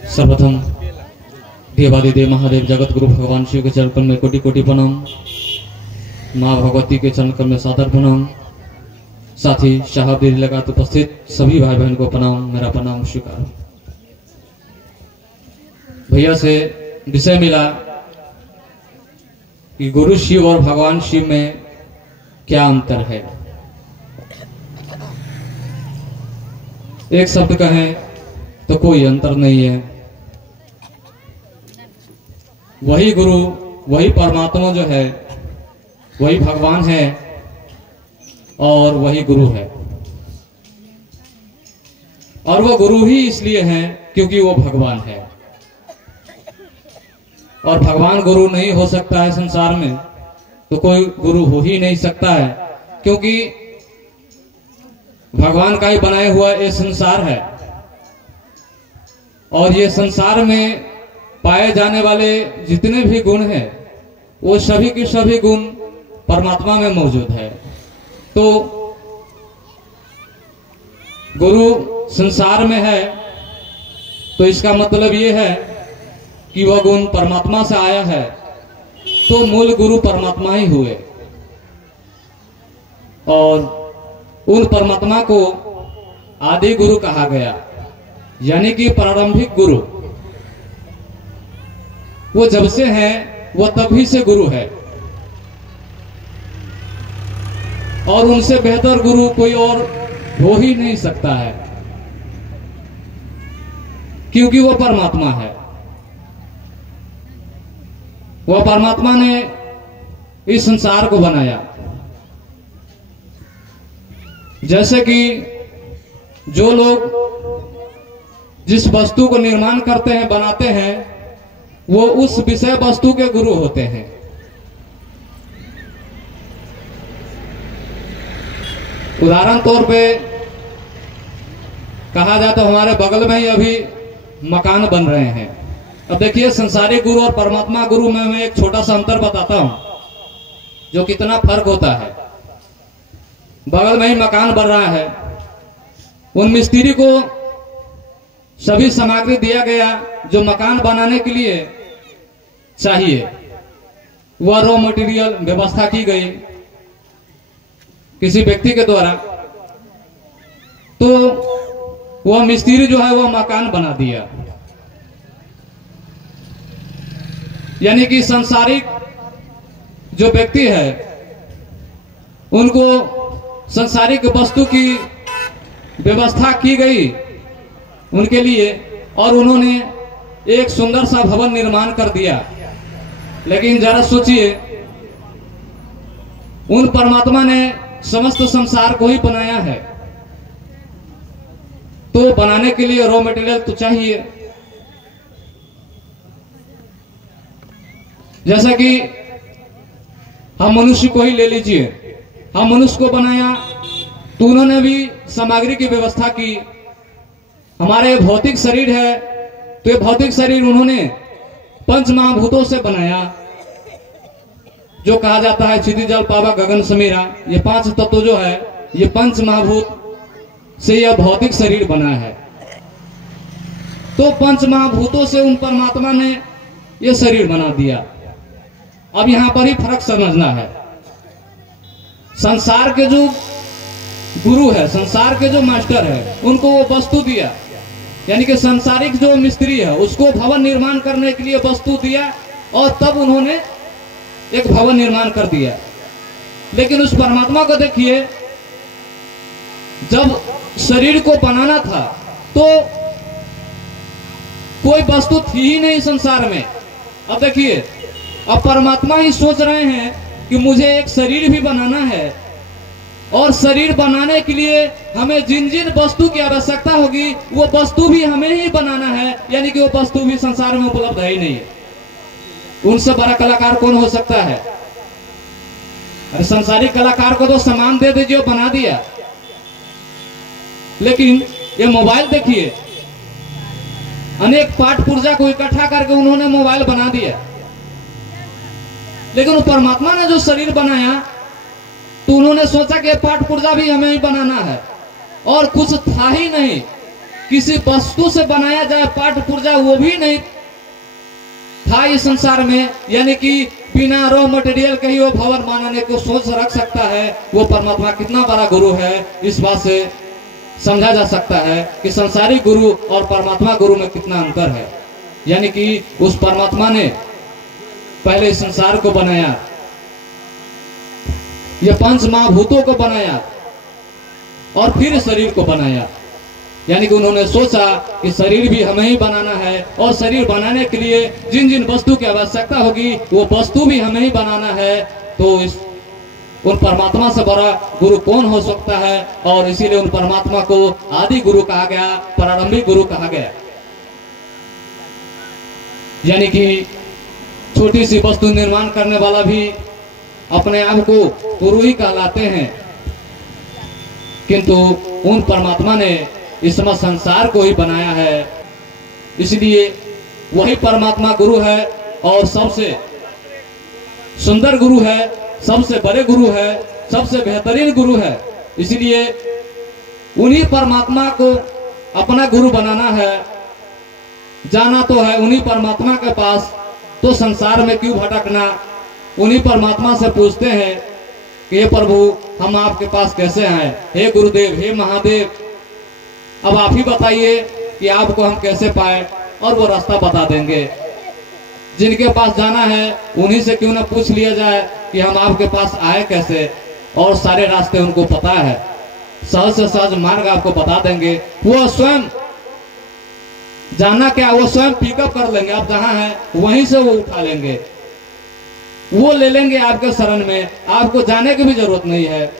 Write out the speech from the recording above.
सर्वप्रथम देवादिदेव महादेव जगत गुरु भगवान शिव के चरण कमल में कोटि कोटि प्रणाम। माँ भगवती के चरण कमल में सादर प्रणाम। साथ ही शहाब्दी लगात उपस्थित सभी भाई बहन को प्रणाम, मेरा प्रणाम स्वीकार। भैया से विषय मिला कि गुरु शिव और भगवान शिव में क्या अंतर है। एक शब्द कहें तो कोई अंतर नहीं है। वही गुरु, वही परमात्मा जो है, वही भगवान है और वही गुरु है। और वो गुरु ही इसलिए है क्योंकि वो भगवान है। और भगवान गुरु नहीं हो सकता है संसार में, तो कोई गुरु हो ही नहीं सकता है, क्योंकि भगवान का ही बनाया हुआ ये संसार है। और ये संसार में पाए जाने वाले जितने भी गुण हैं, वो सभी के सभी गुण परमात्मा में मौजूद है। तो गुरु संसार में है तो इसका मतलब ये है कि वह गुण परमात्मा से आया है, तो मूल गुरु परमात्मा ही हुए। और उन परमात्मा को आदि गुरु कहा गया, यानी कि प्रारंभिक गुरु। वो जब से है वो तभी से गुरु है, और उनसे बेहतर गुरु कोई और हो ही नहीं सकता है, क्योंकि वो परमात्मा है। वह परमात्मा ने इस संसार को बनाया। जैसे कि जो लोग जिस वस्तु को निर्माण करते हैं, बनाते हैं, वो उस विषय वस्तु के गुरु होते हैं। उदाहरण तौर पे कहा जाए तो हमारे बगल में ही अभी मकान बन रहे हैं। अब देखिए, संसारिक गुरु और परमात्मा गुरु में मैं एक छोटा सा अंतर बताता हूं, जो कितना फर्क होता है। बगल में ही मकान बन रहा है, उन मिस्त्री को सभी सामग्री दिया गया जो मकान बनाने के लिए चाहिए। वह रॉ मटेरियल व्यवस्था की गई किसी व्यक्ति के द्वारा, तो वह मिस्त्री जो है वह मकान बना दिया। यानी कि संसारिक जो व्यक्ति है उनको संसारिक वस्तु की व्यवस्था की गई उनके लिए, और उन्होंने एक सुंदर सा भवन निर्माण कर दिया। लेकिन जरा सोचिए, उन परमात्मा ने समस्त संसार को ही बनाया है, तो बनाने के लिए रॉ मटेरियल तो चाहिए। जैसा कि हम मनुष्य को ही ले लीजिए, हम मनुष्य को बनाया तो उन्होंने भी सामग्री की व्यवस्था की। हमारे भौतिक शरीर है तो ये भौतिक शरीर उन्होंने पंच महाभूतों से बनाया, जो कहा जाता है क्षिति जल पावा गगन समीरा। ये पांच तत्व जो है, ये पंच महाभूत से यह भौतिक शरीर बना है। तो पंच महाभूतों से उन परमात्मा ने यह शरीर बना दिया। अब यहां पर ही फर्क समझना है। संसार के जो गुरु है, संसार के जो मास्टर है, उनको वो वस्तु दिया। यानी कि संसारिक जो मिस्त्री है उसको भवन निर्माण करने के लिए वस्तु दिया, और तब उन्होंने एक भवन निर्माण कर दिया। लेकिन उस परमात्मा को देखिए, जब शरीर को बनाना था तो कोई वस्तु थी ही नहीं संसार में। अब देखिए, अब परमात्मा ही सोच रहे हैं कि मुझे एक शरीर भी बनाना है, और शरीर बनाने के लिए हमें जिन जिन वस्तु की आवश्यकता होगी वो वस्तु भी हमें ही बनाना है। यानी कि वो वस्तु भी संसार में उपलब्ध है ही नहीं है। उनसे बड़ा कलाकार कौन हो सकता है? अरे संसारिक कलाकार को तो सामान दे दीजिए, वो बना दिया। लेकिन ये मोबाइल देखिए, अनेक पाठ पुर्जा को इकट्ठा करके उन्होंने मोबाइल बना दिया। लेकिन वो परमात्मा ने जो शरीर बनाया तो उन्होंने सोचा कि पाठ पुर्जा भी हमें ही बनाना है, और कुछ था ही नहीं। किसी वस्तु से बनाया जाए पाठ पुर्जा, वो भी नहीं था इस संसार में। यानी कि बिना रॉ मटेरियल के ही वो भवन बनाने को सोच रख सकता है। वो परमात्मा कितना बड़ा गुरु है, इस बात से समझा जा सकता है कि संसारिक गुरु और परमात्मा गुरु में कितना अंतर है। यानी कि उस परमात्मा ने पहले इस संसार को बनाया, ये पंच महाभूतों को बनाया और फिर शरीर को बनाया। यानी कि उन्होंने सोचा कि शरीर भी हमें ही बनाना है और शरीर बनाने के लिए जिन जिन वस्तु की आवश्यकता होगी वो वस्तु भी हमें ही बनाना है। तो उन परमात्मा से बड़ा गुरु कौन हो सकता है, और इसीलिए उन परमात्मा को आदि गुरु कहा गया, प्रारंभिक गुरु कहा गया। यानी कि छोटी सी वस्तु निर्माण करने वाला भी अपने आप को गुरु ही कहलाते हैं, किंतु उन परमात्मा ने इस समय संसार को ही बनाया है। इसलिए वही परमात्मा गुरु है और सबसे सुंदर गुरु है, सबसे बड़े गुरु है, सबसे बेहतरीन गुरु है। इसलिए उन्हीं परमात्मा को अपना गुरु बनाना है। जाना तो है उन्हीं परमात्मा के पास, तो संसार में क्यों भटकना। उन्हीं परमात्मा से पूछते हैं कि हे प्रभु, हम आपके पास कैसे आए। हे गुरुदेव, हे महादेव, अब आप ही बताइए कि आपको हम कैसे पाए, और वो रास्ता बता देंगे। जिनके पास जाना है उन्हीं से क्यों ना पूछ लिया जाए कि हम आपके पास आए कैसे, और सारे रास्ते उनको पता है। सहज से सहज मार्ग आपको बता देंगे। वो स्वयं जाना क्या, वो स्वयं पिकअप कर लेंगे। आप जहां हैं वहीं से वो उठा लेंगे, वो ले लेंगे आपके शरण में। आपको जाने की भी जरूरत नहीं है।